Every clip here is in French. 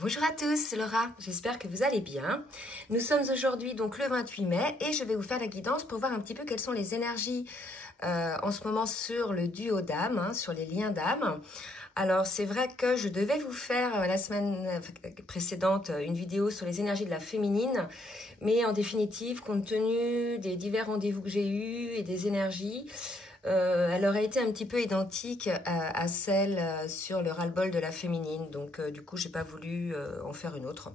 Bonjour à tous, c'est Laura, j'espère que vous allez bien. Nous sommes aujourd'hui donc le 28 mai et je vais vous faire la guidance pour voir un petit peu quelles sont les énergies en ce moment sur le duo d'âme, sur les liens d'âme. Alors c'est vrai que je devais vous faire la semaine précédente une vidéo sur les énergies de la féminine, mais en définitive, compte tenu des divers rendez-vous que j'ai eus et des énergies, elle aurait été un petit peu identique à celle sur le ras-le-bol de la féminine. Donc du coup, j'ai pas voulu en faire une autre.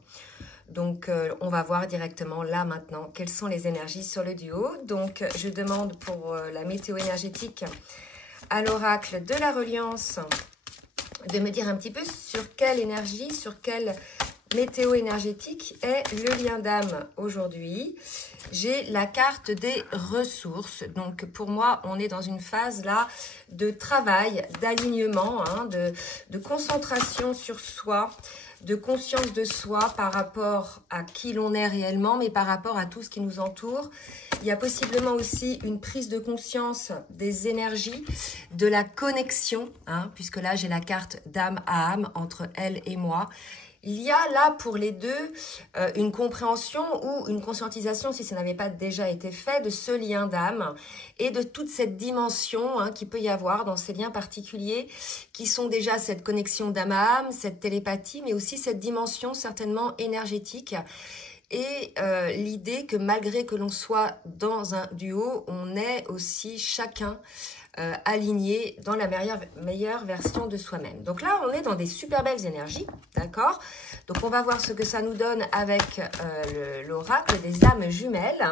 Donc on va voir directement là maintenant quelles sont les énergies sur le duo. Donc je demande pour la météo énergétique à l'oracle de la reliance de me dire un petit peu sur quelle énergie, sur quelle météo énergétique est le lien d'âme aujourd'hui. J'ai la carte des ressources. Donc pour moi, on est dans une phase là de travail, d'alignement, de concentration sur soi, de conscience de soi par rapport à qui l'on est réellement, mais par rapport à tout ce qui nous entoure. Il y a possiblement aussi une prise de conscience des énergies, de la connexion, puisque là j'ai la carte d'âme à âme entre elle et moi. Il y a là pour les deux une compréhension ou une conscientisation, si ça n'avait pas déjà été fait, de ce lien d'âme et de toute cette dimension qu'il peut y avoir dans ces liens particuliers qui sont déjà cette connexion d'âme à âme, cette télépathie, mais aussi cette dimension certainement énergétique. Et l'idée que malgré que l'on soit dans un duo, on est aussi chacun aligné dans la meilleure version de soi-même. Donc là, on est dans des super belles énergies, d'accord? Donc on va voir ce que ça nous donne avec l'oracle des âmes jumelles.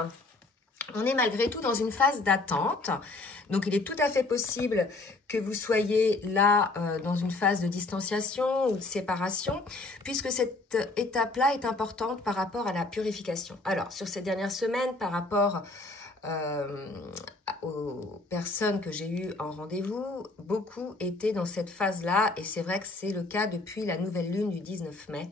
On est malgré tout dans une phase d'attente. Donc il est tout à fait possible que vous soyez là dans une phase de distanciation ou de séparation, puisque cette étape-là est importante par rapport à la purification. Alors, sur ces dernières semaines, par rapport aux personnes que j'ai eues en rendez-vous, beaucoup étaient dans cette phase-là, et c'est vrai que c'est le cas depuis la nouvelle lune du 19 mai,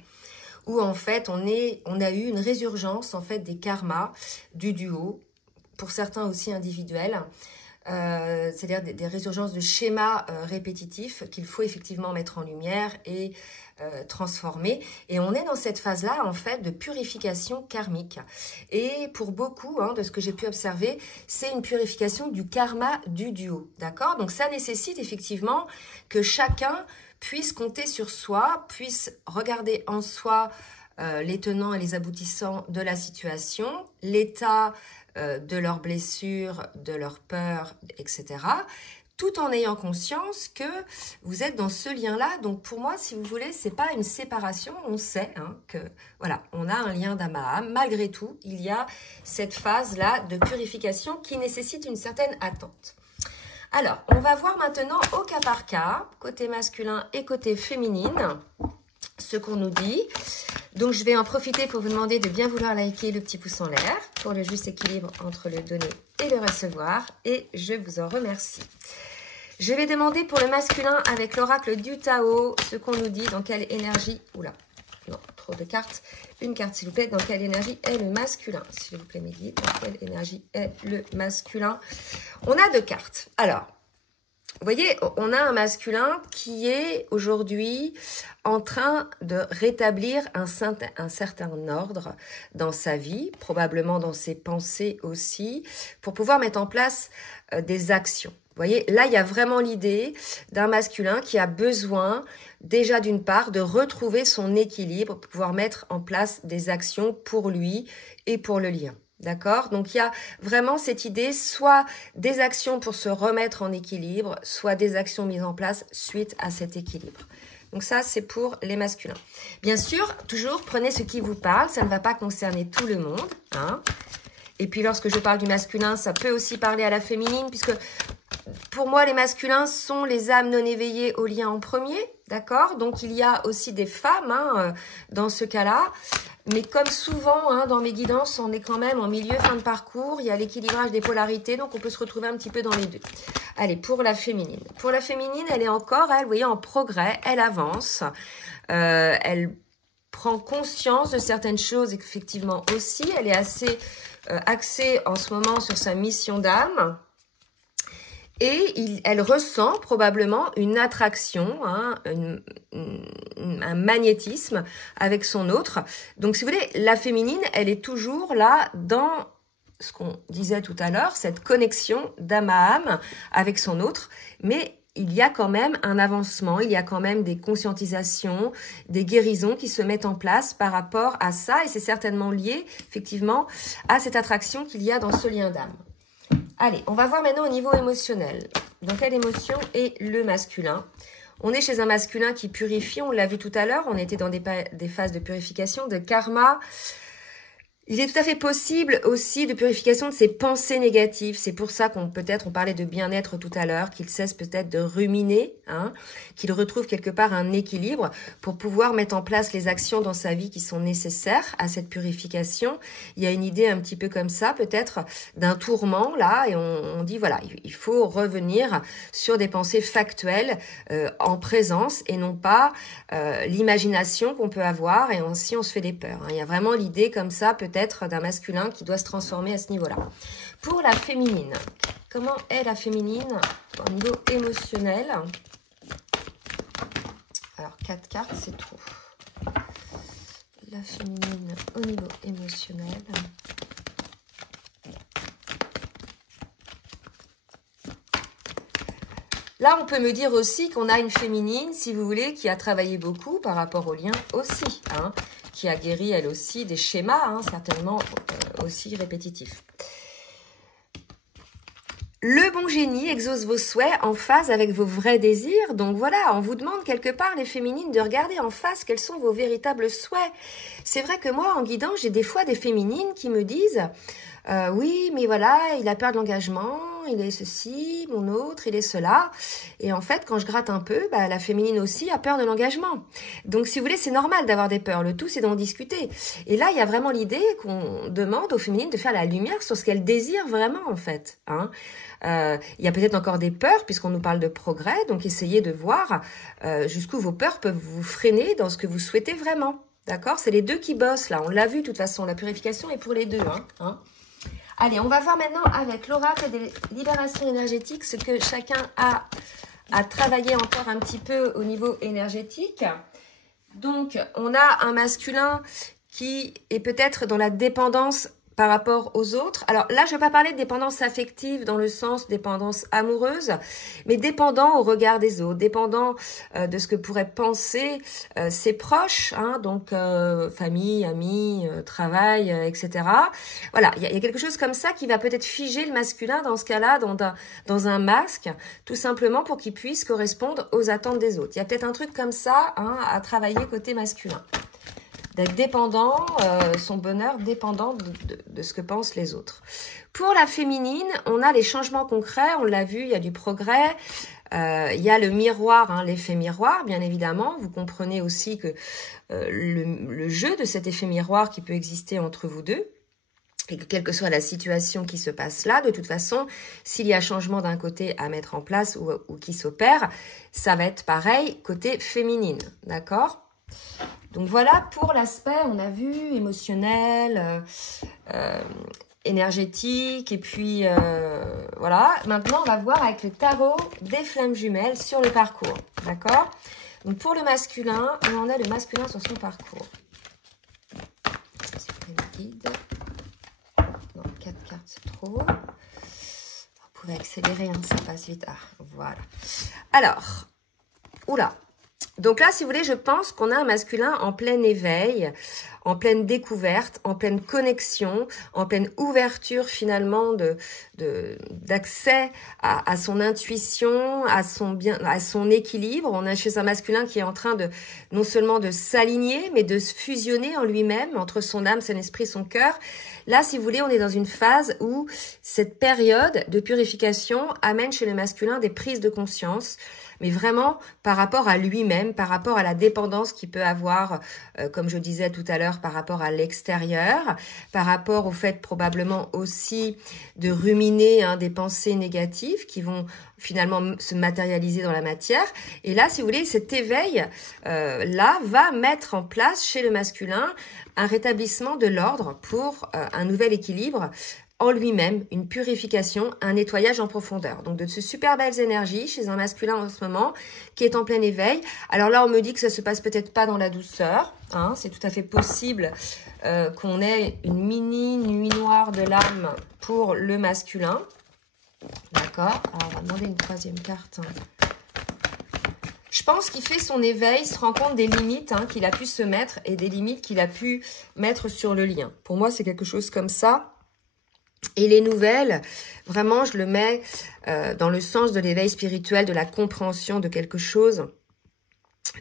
où en fait on a eu une résurgence en fait des karmas du duo, pour certains aussi individuels, c'est-à-dire des résurgences de schémas répétitifs qu'il faut effectivement mettre en lumière et transformer. Et on est dans cette phase-là, en fait, de purification karmique. Et pour beaucoup, de ce que j'ai pu observer, c'est une purification du karma du duo, d'accord? Donc ça nécessite effectivement que chacun puisse compter sur soi, puisse regarder en soi les tenants et les aboutissants de la situation, l'état de leurs blessures, de leurs peurs, etc., tout en ayant conscience que vous êtes dans ce lien-là. Donc pour moi, si vous voulez, c'est pas une séparation. On sait que voilà, on a un lien d'âme à âme. Malgré tout, il y a cette phase-là de purification qui nécessite une certaine attente. Alors, on va voir maintenant au cas par cas, côté masculin et côté féminine, ce qu'on nous dit. Donc, je vais en profiter pour vous demander de bien vouloir liker le petit pouce en l'air pour le juste équilibre entre le donner et le recevoir. Et je vous en remercie. Je vais demander pour le masculin avec l'oracle du Tao ce qu'on nous dit, dans quelle énergie... Oula, non, trop de cartes. Une carte, s'il vous plaît. Dans quelle énergie est le masculin? S'il vous plaît, mes guides. Dans quelle énergie est le masculin? On a deux cartes. Alors... Vous voyez, on a un masculin qui est aujourd'hui en train de rétablir un certain ordre dans sa vie, probablement dans ses pensées aussi, pour pouvoir mettre en place des actions. Vous voyez, là, il y a vraiment l'idée d'un masculin qui a besoin, déjà d'une part, de retrouver son équilibre pour pouvoir mettre en place des actions pour lui et pour le lien. D'accord? Donc, il y a vraiment cette idée, soit des actions pour se remettre en équilibre, soit des actions mises en place suite à cet équilibre. Donc, ça, c'est pour les masculins. Bien sûr, toujours, prenez ce qui vous parle. Ça ne va pas concerner tout le monde. Et puis, lorsque je parle du masculin, ça peut aussi parler à la féminine, puisque pour moi, les masculins sont les âmes non éveillées au lien en premier. D'accord? Donc, il y a aussi des femmes dans ce cas-là. Mais comme souvent, dans mes guidances, on est quand même en milieu, fin de parcours. Il y a l'équilibrage des polarités, donc on peut se retrouver un petit peu dans les deux. Allez, pour la féminine. Pour la féminine, elle est encore, vous voyez, en progrès. Elle avance. Elle prend conscience de certaines choses, effectivement, aussi. Elle est assez axée en ce moment sur sa mission d'âme. Et elle ressent probablement une attraction, hein, un magnétisme avec son autre. Donc, si vous voulez, la féminine, elle est toujours là dans ce qu'on disait tout à l'heure, cette connexion d'âme à âme avec son autre. Mais il y a quand même un avancement, il y a quand même des conscientisations, des guérisons qui se mettent en place par rapport à ça. Et c'est certainement lié, effectivement, à cette attraction qu'il y a dans ce lien d'âme. Allez, on va voir maintenant au niveau émotionnel. Dans quelle émotion est le masculin? On est chez un masculin qui purifie, on l'a vu tout à l'heure, on était dans des phases de purification, de karma. Il est tout à fait possible aussi de purification de ses pensées négatives. C'est pour ça qu'on parlait de bien-être tout à l'heure, qu'il cesse peut-être de ruminer, hein, qu'il retrouve quelque part un équilibre pour pouvoir mettre en place les actions dans sa vie qui sont nécessaires à cette purification. Il y a une idée un petit peu comme ça, peut-être d'un tourment là, et on dit voilà, il faut revenir sur des pensées factuelles en présence et non pas l'imagination qu'on peut avoir et ainsi on se fait des peurs. Hein. Il y a vraiment l'idée comme ça, peut-être d'un masculin qui doit se transformer à ce niveau-là. Pour la féminine, comment est la féminine au niveau émotionnel? Alors, 4 cartes, c'est trop. La féminine au niveau émotionnel. Là, on peut me dire aussi qu'on a une féminine, si vous voulez, qui a travaillé beaucoup par rapport au lien aussi, hein, qui a guéri elle aussi des schémas, hein, certainement aussi répétitifs. Le bon génie exauce vos souhaits en phase avec vos vrais désirs. Donc voilà, on vous demande quelque part, les féminines, de regarder en face quels sont vos véritables souhaits. C'est vrai que moi, en guidant, j'ai des fois des féminines qui me disent oui, mais voilà, il a peur de l'engagement, il est ceci, mon autre, il est cela. Et en fait, quand je gratte un peu, la féminine aussi a peur de l'engagement. Donc, si vous voulez, c'est normal d'avoir des peurs. Le tout, c'est d'en discuter. Et là, il y a vraiment l'idée qu'on demande aux féminines de faire la lumière sur ce qu'elles désirent vraiment, en fait. Hein. Il y a peut-être encore des peurs, puisqu'on nous parle de progrès. Donc, essayez de voir jusqu'où vos peurs peuvent vous freiner dans ce que vous souhaitez vraiment. D'accord? C'est les deux qui bossent, là. On l'a vu, de toute façon. La purification est pour les deux, hein. Allez, on va voir maintenant avec l'oracle des libérations énergétiques ce que chacun a à travailler encore un petit peu au niveau énergétique. Donc, on a un masculin qui est peut-être dans la dépendance par rapport aux autres. Alors là, je ne vais pas parler de dépendance affective dans le sens dépendance amoureuse, mais dépendant au regard des autres, dépendant de ce que pourraient penser ses proches, hein, donc famille, amis, travail, etc. Voilà, il y a quelque chose comme ça qui va peut-être figer le masculin dans ce cas-là, dans un masque, tout simplement pour qu'il puisse correspondre aux attentes des autres. Il y a peut-être un truc comme ça, hein, à travailler côté masculin. D'être dépendant, son bonheur dépendant de ce que pensent les autres. Pour la féminine, on a les changements concrets, on l'a vu, il y a du progrès, il y a le miroir, hein, l'effet miroir, bien évidemment. Vous comprenez aussi que le jeu de cet effet miroir qui peut exister entre vous deux, et que quelle que soit la situation qui se passe là, de toute façon, s'il y a changement d'un côté à mettre en place ou qui s'opère, ça va être pareil côté féminine, d'accord ? Donc voilà pour l'aspect, on a vu, émotionnel, énergétique, et puis voilà. Maintenant, on va voir avec le tarot des flammes jumelles sur le parcours, d'accord? Donc pour le masculin, où en est le masculin sur son parcours? C'est pas une guide. Non, 4 cartes, c'est trop. Vous pouvez accélérer, hein, ça passe vite. Ah, voilà. Alors, oula. Donc là, si vous voulez, je pense qu'on a un masculin en plein éveil, en pleine découverte, en pleine connexion, en pleine ouverture finalement d'accès à son intuition, à son équilibre. On est chez un masculin qui est en train de non seulement de s'aligner, mais de se fusionner en lui-même entre son âme, son esprit, son cœur. Là, si vous voulez, on est dans une phase où cette période de purification amène chez le masculin des prises de conscience, mais vraiment par rapport à lui-même, par rapport à la dépendance qu'il peut avoir, comme je disais tout à l'heure, par rapport à l'extérieur, par rapport au fait probablement aussi de ruminer, hein, des pensées négatives qui vont finalement se matérialiser dans la matière. Et là, si vous voulez, cet éveil là va mettre en place chez le masculin un rétablissement de l'ordre pour un nouvel équilibre en lui-même une purification, un nettoyage en profondeur. Donc de ces super belles énergies chez un masculin en ce moment qui est en plein éveil. Alors là, on me dit que ça se passe peut-être pas dans la douceur. Hein, c'est tout à fait possible qu'on ait une mini nuit noire de l'âme pour le masculin. D'accord. Alors on va demander une troisième carte. Je pense qu'il fait son éveil, se rend compte des limites qu'il a pu se mettre et des limites qu'il a pu mettre sur le lien. Pour moi, c'est quelque chose comme ça. Et les nouvelles, vraiment, je le mets dans le sens de l'éveil spirituel, de la compréhension de quelque chose,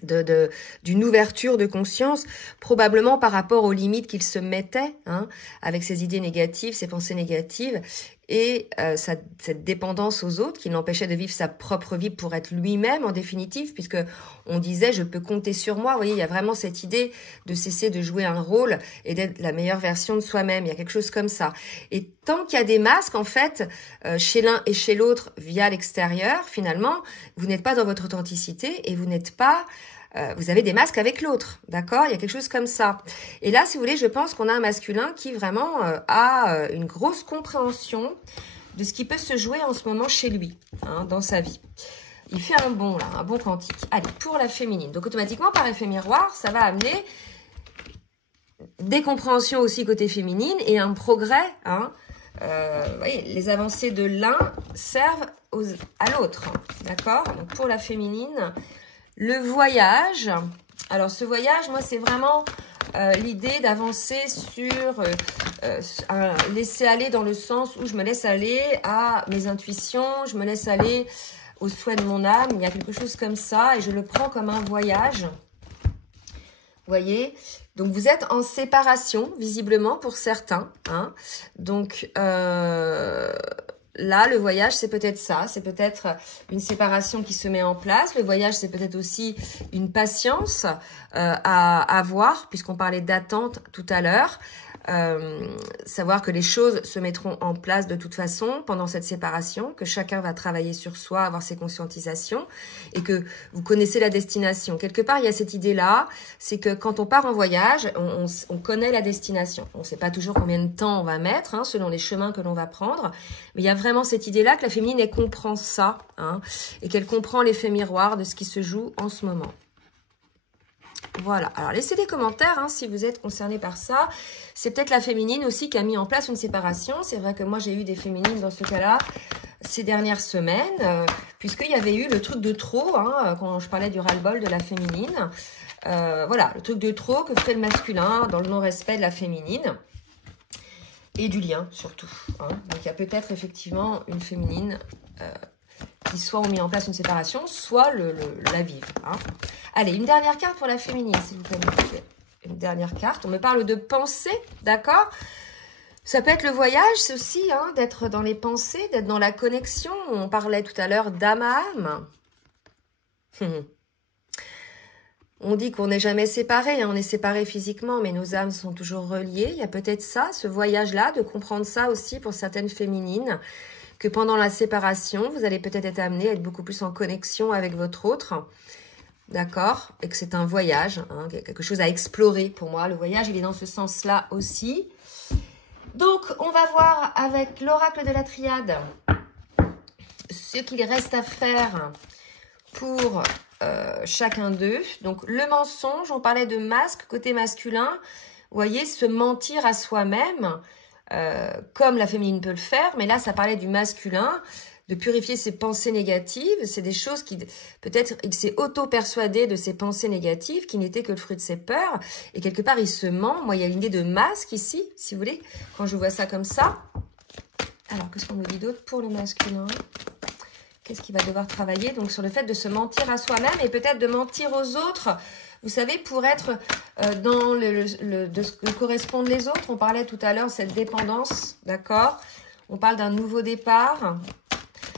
d'une ouverture de conscience, probablement par rapport aux limites qu'il se mettait, avec ses idées négatives, ses pensées négatives, et cette dépendance aux autres qui l'empêchait de vivre sa propre vie pour être lui-même en définitive, puisque on disait je peux compter sur moi. Vous voyez, il y a vraiment cette idée de cesser de jouer un rôle et d'être la meilleure version de soi-même. Il y a quelque chose comme ça. Et tant qu'il y a des masques, en fait, chez l'un et chez l'autre via l'extérieur, finalement, vous n'êtes pas dans votre authenticité et vous n'êtes pas... vous avez des masques avec l'autre, d'accord? Il y a quelque chose comme ça. Et là, si vous voulez, je pense qu'on a un masculin qui vraiment a une grosse compréhension de ce qui peut se jouer en ce moment chez lui, dans sa vie. Il fait un bond, là, un bond quantique. Allez, pour la féminine. Donc, automatiquement, par effet miroir, ça va amener des compréhensions aussi côté féminine et un progrès. Vous voyez, les avancées de l'un servent à l'autre, d'accord? Donc, pour la féminine... Le voyage, alors ce voyage, moi, c'est vraiment l'idée d'avancer sur un laisser-aller dans le sens où je me laisse aller à mes intuitions, je me laisse aller aux souhaits de mon âme. Il y a quelque chose comme ça et je le prends comme un voyage. Vous voyez? Donc, vous êtes en séparation, visiblement, pour certains. Donc... là, le voyage, c'est peut-être ça. C'est peut-être une séparation qui se met en place. Le voyage, c'est peut-être aussi une patience à avoir, puisqu'on parlait d'attente tout à l'heure. Savoir que les choses se mettront en place de toute façon pendant cette séparation, que chacun va travailler sur soi, avoir ses conscientisations, et que vous connaissez la destination. Quelque part, il y a cette idée-là, c'est que quand on part en voyage, on connaît la destination. On ne sait pas toujours combien de temps on va mettre, selon les chemins que l'on va prendre, mais il y a vraiment cette idée-là que la féminine, elle comprend ça, et qu'elle comprend l'effet miroir de ce qui se joue en ce moment. Voilà, alors laissez des commentaires si vous êtes concerné par ça. C'est peut-être la féminine aussi qui a mis en place une séparation. C'est vrai que moi j'ai eu des féminines dans ce cas-là ces dernières semaines, puisqu'il y avait eu le truc de trop, quand je parlais du ras-le-bol de la féminine. Voilà, le truc de trop que fait le masculin dans le non-respect de la féminine. Et du lien surtout. Donc il y a peut-être effectivement une féminine qui soit ont mis en place une séparation, soit la vivent. Allez, une dernière carte pour la féminine, s'il vous plaît. Une dernière carte. On me parle de pensée, d'accord? Ça peut être le voyage, c'est aussi d'être dans les pensées, d'être dans la connexion. On parlait tout à l'heure d'âme à âme. On dit qu'on n'est jamais séparés, on est séparés physiquement, mais nos âmes sont toujours reliées. Il y a peut-être ça, ce voyage-là, de comprendre ça aussi pour certaines féminines, que pendant la séparation, vous allez peut-être être amené à être beaucoup plus en connexion avec votre autre, d'accord? Et que c'est un voyage, quelque chose à explorer pour moi. Le voyage, il est dans ce sens-là aussi. Donc, on va voir avec l'oracle de la triade ce qu'il reste à faire pour chacun d'eux. Donc, le mensonge, on parlait de masque, côté masculin. Vous voyez, se mentir à soi-même, comme la féminine peut le faire, mais là ça parlait du masculin, de purifier ses pensées négatives. C'est des choses qui, peut-être il s'est auto-persuadé de ses pensées négatives qui n'étaient que le fruit de ses peurs, et quelque part il se ment. Moi il y a une idée de masque ici, si vous voulez, quand je vois ça comme ça. Alors qu'est-ce qu'on me dit d'autre pour le masculin? Qu'est-ce qu'il va devoir travailler? Donc sur le fait de se mentir à soi-même et peut-être de mentir aux autres. Vous savez, pour être dans de ce que correspondent les autres, on parlait tout à l'heure, cette dépendance, d'accord? On parle d'un nouveau départ.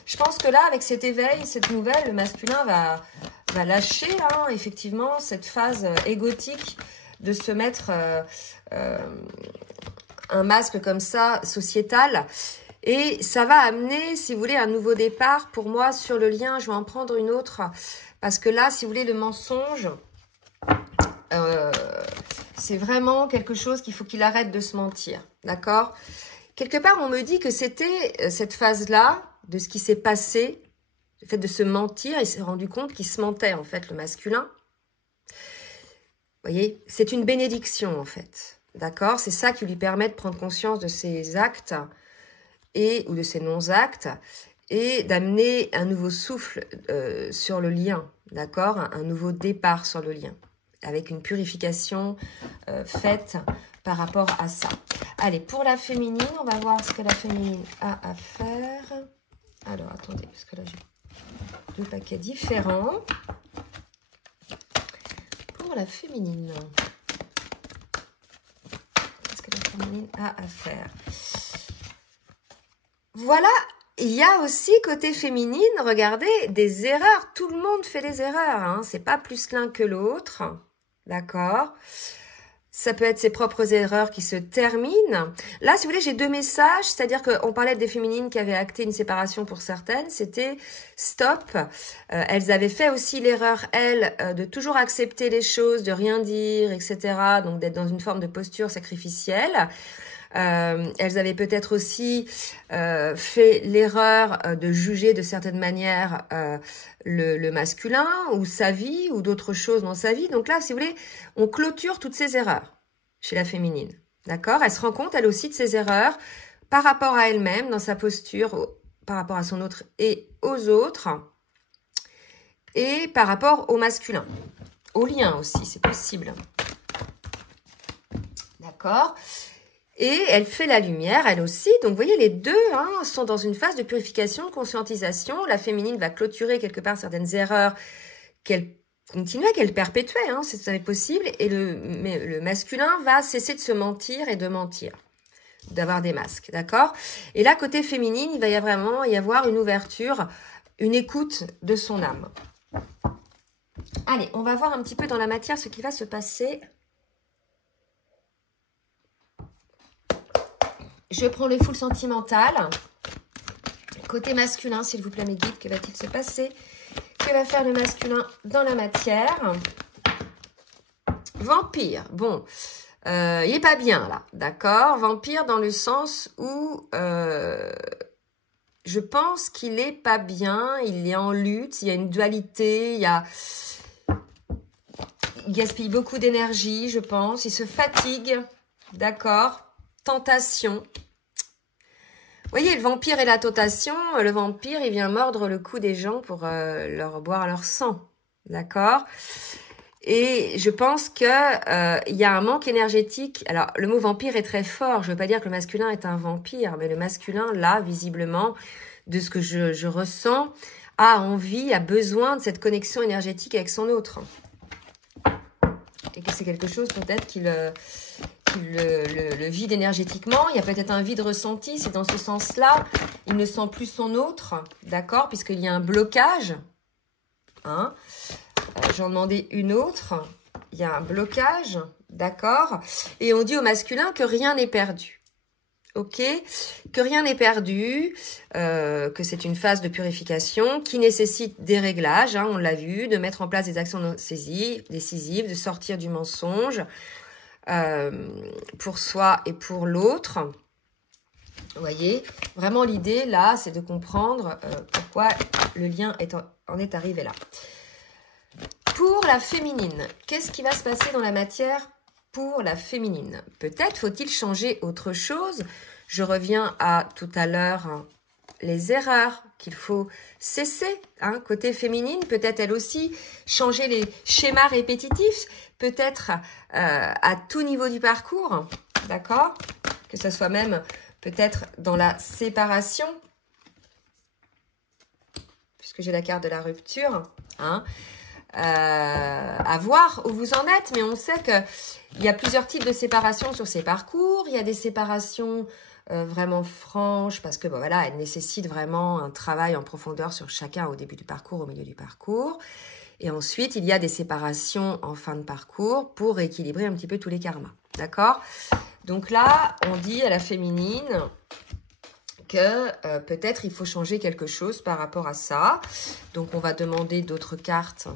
Je pense que là, avec cet éveil, cette nouvelle, le masculin va lâcher, effectivement, cette phase égotique de se mettre un masque comme ça, sociétal. Et ça va amener, si vous voulez, un nouveau départ. Pour moi, sur le lien, je vais en prendre une autre. Parce que là, si vous voulez, le mensonge... c'est vraiment quelque chose qu'il faut qu'il arrête de se mentir, d'accord? quelque part, on me dit que c'était cette phase-là, de ce qui s'est passé, le fait de se mentir, il s'est rendu compte qu'il se mentait, en fait, le masculin. Vous voyez, c'est une bénédiction, en fait. D'accord? C'est ça qui lui permet de prendre conscience de ses actes ou de ses non-actes et d'amener un nouveau souffle sur le lien. D'accord? Un nouveau départ sur le lien. Avec une purification faite par rapport à ça. Allez, pour la féminine, on va voir ce que la féminine a à faire. Alors, attendez, parce que là, j'ai 2 paquets différents. Pour la féminine, qu'est-ce que la féminine a à faire? Voilà, il y a aussi côté féminine, regardez, des erreurs. Tout le monde fait des erreurs, hein. C'est pas plus l'un que l'autre, d'accord? Ça peut être ses propres erreurs qui se terminent. Là, si vous voulez, j'ai 2 messages, c'est-à-dire qu'on parlait des féminines qui avaient acté une séparation pour certaines, c'était stop. Elles avaient fait aussi l'erreur, elles, de toujours accepter les choses, de rien dire, etc. Donc d'être dans une forme de posture sacrificielle. Elles avaient peut-être aussi fait l'erreur de juger de certaines manières le masculin ou sa vie ou d'autres choses dans sa vie. Donc là, si vous voulez, on clôture toutes ces erreurs chez la féminine. D'accord? Elle se rend compte, elle aussi, de ses erreurs par rapport à elle-même, dans sa posture, par rapport à son autre et aux autres, et par rapport au masculin. Au lien aussi, c'est possible. D'accord? Et elle fait la lumière, elle aussi. Donc, vous voyez, les deux sont dans une phase de purification, de conscientisation. La féminine va clôturer quelque part certaines erreurs qu'elle continuait, qu'elle perpétuait, c'est possible. Et le masculin va cesser de se mentir et de mentir, d'avoir des masques, d'accord? Et là, côté féminine, il va vraiment y avoir une ouverture, une écoute de son âme. Allez, on va voir un petit peu dans la matière ce qui va se passer. Je prends le full sentimental. Côté masculin, s'il vous plaît, mes guides, que va-t-il se passer? Que va faire le masculin dans la matière? Vampire. Bon, il n'est pas bien, là. D'accord? Vampire dans le sens où je pense qu'il n'est pas bien. Il est en lutte. Il y a une dualité. Il gaspille beaucoup d'énergie, je pense. Il se fatigue. D'accord? Tentation. Vous voyez, le vampire et la tentation, le vampire, il vient mordre le cou des gens pour leur boire leur sang. D'accord? Et je pense que il y a un manque énergétique. Alors, le mot vampire est très fort. Je ne veux pas dire que le masculin est un vampire, mais le masculin, là, visiblement, de ce que je ressens, a envie, a besoin de cette connexion énergétique avec son autre. Et que c'est quelque chose peut-être qu'il le vide énergétiquement. Il y a peut-être un vide ressenti. C'est dans ce sens-là, il ne sent plus son autre, d'accord, puisqu'il y a un blocage. J'en demandais une autre. Il y a un blocage, d'accord. Et on dit au masculin que rien n'est perdu. Ok, que rien n'est perdu, que c'est une phase de purification qui nécessite des réglages, on l'a vu, de mettre en place des actions décisives, de sortir du mensonge pour soi et pour l'autre. Vous voyez, vraiment l'idée là, c'est de comprendre pourquoi le lien en est arrivé là. Pour la féminine, qu'est-ce qui va se passer dans la matière pour la féminine? Peut-être faut-il changer autre chose. Je reviens à tout à l'heure les erreurs qu'il faut cesser. Côté féminine, peut-être elle aussi changer les schémas répétitifs, peut-être à tout niveau du parcours, d'accord? Que ce soit même peut-être dans la séparation, puisque j'ai la carte de la rupture, à voir où vous en êtes, mais on sait qu'il y a plusieurs types de séparation sur ces parcours. Il y a des séparations vraiment franches parce que voilà, elles nécessitent vraiment un travail en profondeur sur chacun au début du parcours, au milieu du parcours. Et ensuite, il y a des séparations en fin de parcours pour rééquilibrer un petit peu tous les karmas. D'accord? Donc là, on dit à la féminine que peut-être il faut changer quelque chose par rapport à ça. Donc, on va demander d'autres cartes.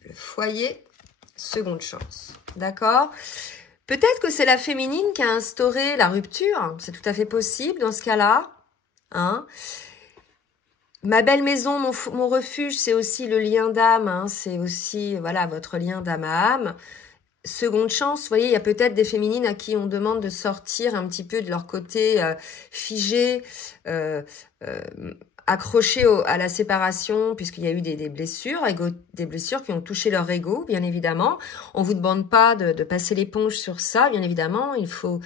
Le foyer, seconde chance. D'accord? Peut-être que c'est la féminine qui a instauré la rupture. C'est tout à fait possible dans ce cas-là. Hein. Ma belle maison, mon refuge, c'est aussi le lien d'âme. Hein. C'est aussi voilà votre lien d'âme à âme. Seconde chance, vous voyez, il y a peut-être des féminines à qui on demande de sortir un petit peu de leur côté figé, accroché à la séparation, puisqu'il y a eu des blessures, des blessures qui ont touché leur ego, bien évidemment. On vous demande pas de passer l'éponge sur ça, bien évidemment. Il faut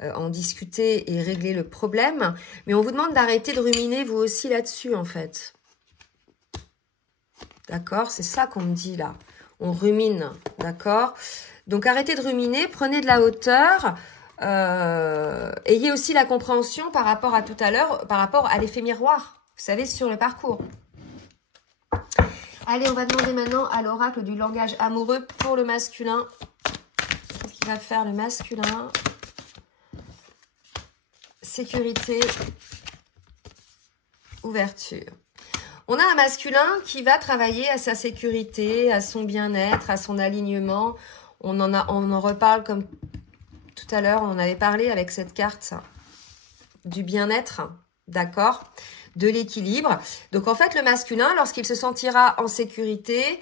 en discuter et régler le problème. Mais on vous demande d'arrêter de ruminer, vous aussi, là-dessus, en fait. D'accord? C'est ça qu'on me dit, là. On rumine, d'accord? Donc, arrêtez de ruminer, prenez de la hauteur. Ayez aussi la compréhension par rapport à tout à l'heure, par rapport à l'effet miroir. Vous savez, sur le parcours. Allez, on va demander maintenant à l'oracle du langage amoureux pour le masculin. Qu'est-ce qu'il va faire le masculin? Sécurité, ouverture. On a un masculin qui va travailler à sa sécurité, à son bien-être, à son alignement. On en reparle comme tout à l'heure, on en avait parlé avec cette carte du bien-être, d'accord, de l'équilibre. Donc en fait, le masculin, lorsqu'il se sentira en sécurité,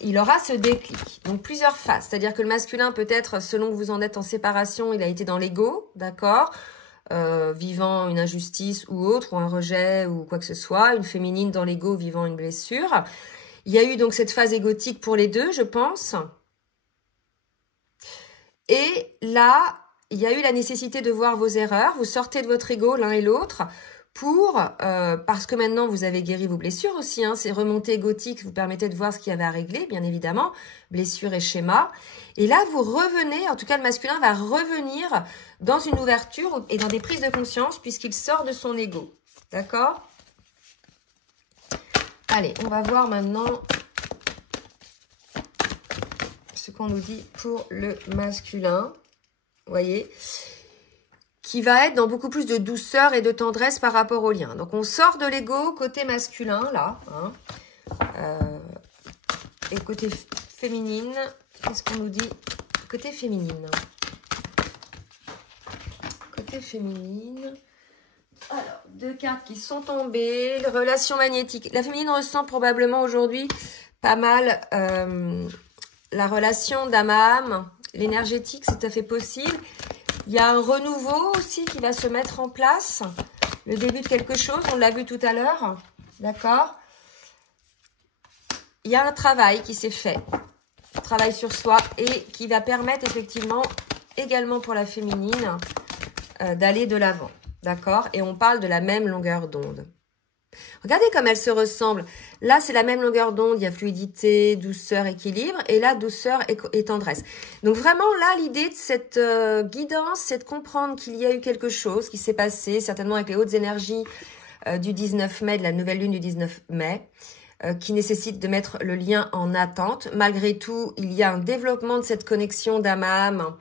il aura ce déclic. Donc plusieurs phases, c'est-à-dire que le masculin peut-être, selon que vous en êtes en séparation, il a été dans l'ego, d'accord, vivant une injustice ou autre, ou un rejet ou quoi que ce soit, une féminine dans l'ego vivant une blessure. Il y a eu donc cette phase égotique pour les deux, je pense. Et là, il y a eu la nécessité de voir vos erreurs. Vous sortez de votre ego l'un et l'autre parce que maintenant vous avez guéri vos blessures aussi. Hein, ces remontées égotiques vous permettaient de voir ce qu'il y avait à régler, bien évidemment, blessures et schémas. Et là, vous revenez, en tout cas le masculin va revenir dans une ouverture et dans des prises de conscience puisqu'il sort de son ego. D'accord? Allez, on va voir maintenant ce qu'on nous dit pour le masculin. Vous voyez, qui va être dans beaucoup plus de douceur et de tendresse par rapport au lien. Donc, on sort de l'ego côté masculin, là. Hein, et côté féminine, qu'est-ce qu'on nous dit? Côté féminine. Côté féminine. Alors, deux cartes qui sont tombées. Relation magnétique. La féminine ressent probablement aujourd'hui pas mal la relation d'âme à âme. L'énergétique, c'est tout à fait possible. Il y a un renouveau aussi qui va se mettre en place. Le début de quelque chose, on l'a vu tout à l'heure. D'accord? Il y a un travail qui s'est fait. Un travail sur soi et qui va permettre effectivement, également pour la féminine, d'aller de l'avant. D'accord? Et on parle de la même longueur d'onde. Regardez comme elles se ressemblent. Là, c'est la même longueur d'onde. Il y a fluidité, douceur, équilibre. Et là, douceur et tendresse. Donc vraiment, là, l'idée de cette guidance, c'est de comprendre qu'il y a eu quelque chose qui s'est passé, certainement avec les hautes énergies du 19 mai, de la nouvelle lune du 19 mai, qui nécessite de mettre le lien en attente. Malgré tout, il y a un développement de cette connexion d'âme à âme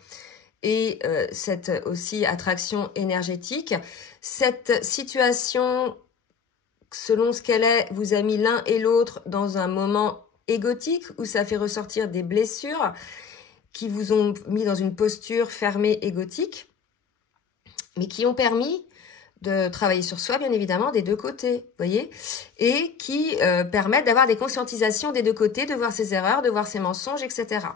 et cette aussi attraction énergétique. Cette situation, selon ce qu'elle est, vous a mis l'un et l'autre dans un moment égotique où ça fait ressortir des blessures qui vous ont mis dans une posture fermée égotique, mais qui ont permis de travailler sur soi, bien évidemment, des deux côtés, voyez, et qui permettent d'avoir des conscientisations des deux côtés, de voir ses erreurs, de voir ses mensonges, etc.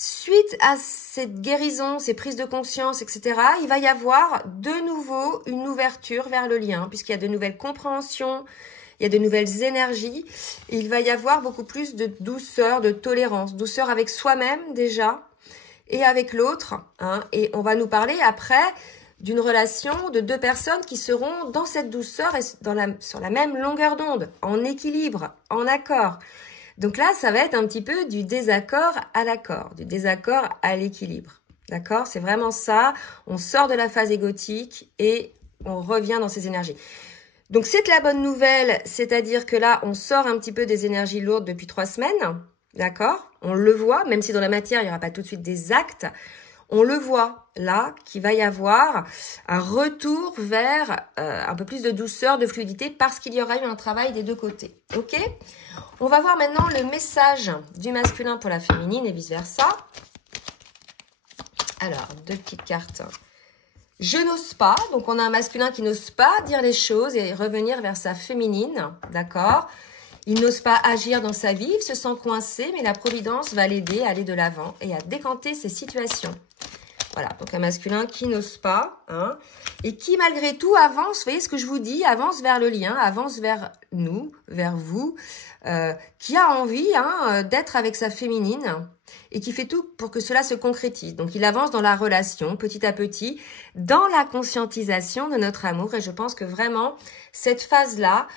Suite à cette guérison, ces prises de conscience, etc., il va y avoir de nouveau une ouverture vers le lien, puisqu'il y a de nouvelles compréhensions, il y a de nouvelles énergies, et il va y avoir beaucoup plus de douceur, de tolérance, douceur avec soi-même déjà, et avec l'autre, hein, et on va nous parler après d'une relation de deux personnes qui seront dans cette douceur et sur la même longueur d'onde, en équilibre, en accord. Donc là, ça va être un petit peu du désaccord à l'accord, du désaccord à l'équilibre. D'accord? C'est vraiment ça. On sort de la phase égotique et on revient dans ces énergies. Donc c'est la bonne nouvelle, c'est-à-dire que là, on sort un petit peu des énergies lourdes depuis 3 semaines. D'accord? On le voit, même si dans la matière, il n'y aura pas tout de suite des actes. On le voit là, qu'il va y avoir un retour vers un peu plus de douceur, de fluidité, parce qu'il y aura eu un travail des deux côtés. Ok? On va voir maintenant le message du masculin pour la féminine et vice-versa. Alors, 2 petites cartes. Je n'ose pas. Donc, on a un masculin qui n'ose pas dire les choses et revenir vers sa féminine. D'accord? Il n'ose pas agir dans sa vie. Il se sent coincé, mais la providence va l'aider à aller de l'avant et à décanter ses situations. Voilà, donc un masculin qui n'ose pas, hein, et qui malgré tout avance, vous voyez ce que je vous dis, avance vers le lien, avance vers nous, vers vous, qui a envie d'être avec sa féminine et qui fait tout pour que cela se concrétise. Donc il avance dans la relation, petit à petit, dans la conscientisation de notre amour. Et je pense que vraiment, cette phase-là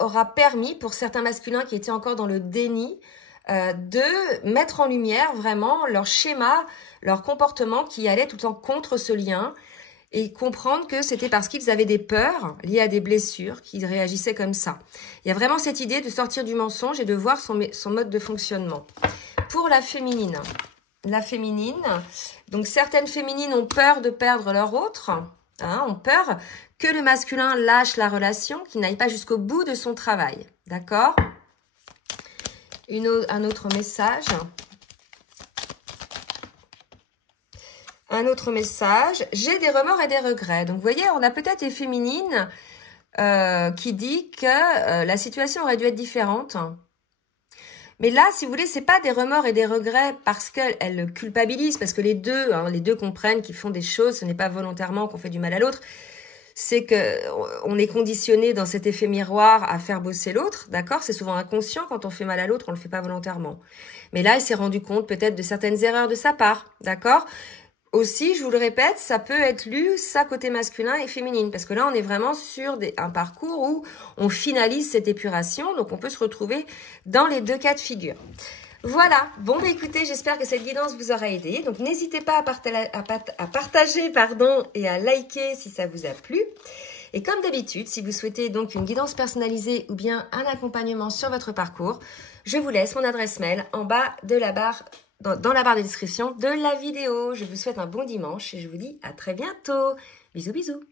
aura permis pour certains masculins qui étaient encore dans le déni, de mettre en lumière vraiment leur schéma, leur comportement qui allait tout le temps contre ce lien et comprendre que c'était parce qu'ils avaient des peurs liées à des blessures qu'ils réagissaient comme ça. Il y a vraiment cette idée de sortir du mensonge et de voir son mode de fonctionnement. Pour la féminine, donc certaines féminines ont peur de perdre leur autre, ont peur que le masculin lâche la relation, qu'il n'aille pas jusqu'au bout de son travail, d'accord ? Un autre message. Un autre message. J'ai des remords et des regrets. Donc, vous voyez, on a peut-être les féminines qui dit que la situation aurait dû être différente. Mais là, si vous voulez, c'est pas des remords et des regrets parce qu'elles culpabilisent, parce que les deux comprennent qu'ils font des choses, ce n'est pas volontairement qu'on fait du mal à l'autre. C'est que on est conditionné dans cet effet miroir à faire bosser l'autre, d'accord? C'est souvent inconscient, quand on fait mal à l'autre, on le fait pas volontairement. Mais là, il s'est rendu compte peut-être de certaines erreurs de sa part, d'accord? Aussi, je vous le répète, ça peut être lu ça côté masculin et féminine, parce que là, on est vraiment sur un parcours où on finalise cette épuration, donc on peut se retrouver dans les 2 cas de figure. Voilà, bon bah écoutez, j'espère que cette guidance vous aura aidé. Donc n'hésitez pas à partager et à liker si ça vous a plu. Et comme d'habitude, si vous souhaitez donc une guidance personnalisée ou bien un accompagnement sur votre parcours, je vous laisse mon adresse mail en bas de la barre, dans la barre de description de la vidéo. Je vous souhaite un bon dimanche et je vous dis à très bientôt. Bisous bisous.